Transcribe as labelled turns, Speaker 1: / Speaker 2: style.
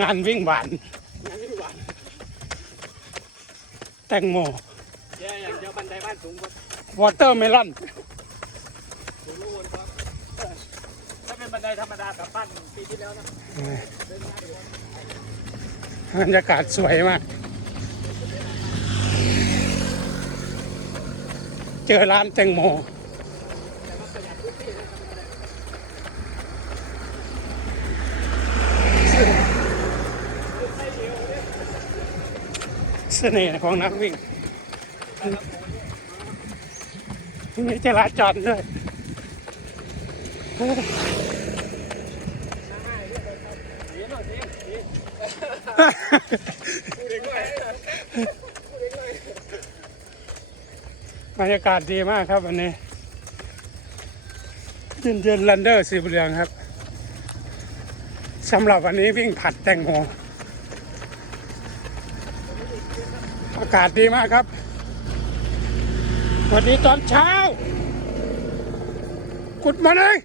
Speaker 1: งานวิ่งหวาน
Speaker 2: งานไม่หวาน
Speaker 1: แตงโม
Speaker 2: เดี๋ยวอย่างเดียวบันไดบ้านสูงกว่าว
Speaker 1: อเตอร์เมลอน
Speaker 2: สูงรู้วนครับเออถ้าเป็นบันไดธรรมดากับบ้านปีที่แล้วนะเดินยากอยู่
Speaker 1: บรรยากาศสวยมาก เจอร้านแตงโม
Speaker 2: แต่ว่าประหยัดพื้นที่นะครับ
Speaker 1: เสน่ห์ของนักวิ่งมีจราจรด้วย
Speaker 2: หนีหน่อยสิหนีพูดเองด้วยพูดเองด้วย
Speaker 1: บรรยากาศดีมากครับวันนี้เย็นเย็นๆลันเดอร์สีบุเรืองครับสำหรับวันนี้วิ่งผัดแตงโม อากาศดีมากครับ วันนี้ตอนเช้าขุดมาเลย